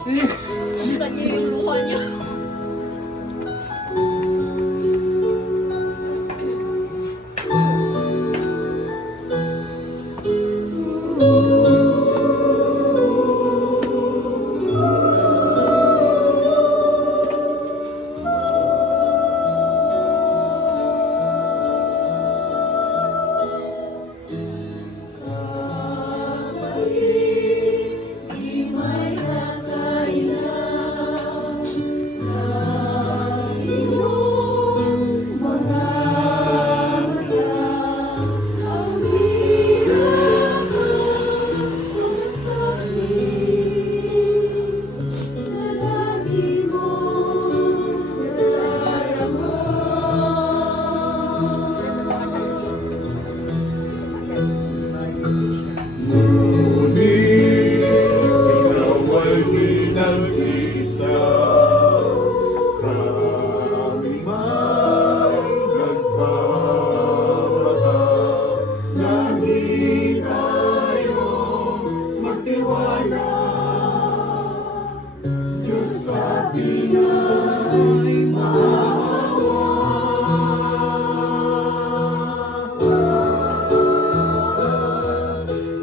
Bisa niyo yung luha niyo. Ngunit ikaw ay pinag-isa. Kami may nagpapatak. Lagi tayong magtiwala. Diyos sa atin ay maawa.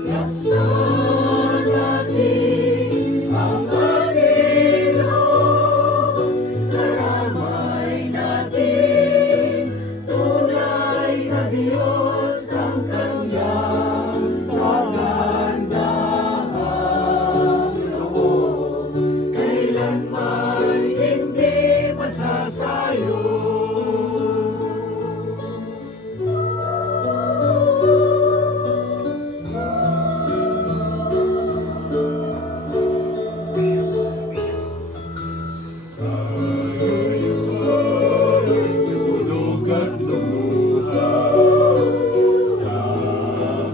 Laksan natin ang matino, karamay natin, tunay na Diyos ang Kanyang kagandahang loob, kailanman hindi masasayo. Tulog at lumuhaw sa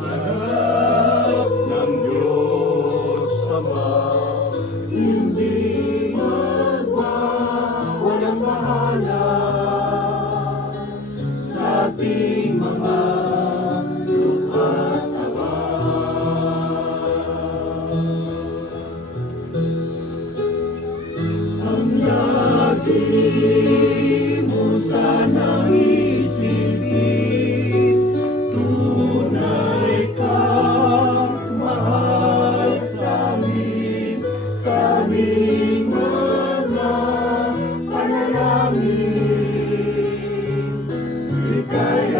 harap ng Diyos Ama. Hindi magwawalang bahala sa ating mga lukha't tawa. Ang lagi mo sanang isipin, tunay kang mahal sa aming mga panalangin. Ika'y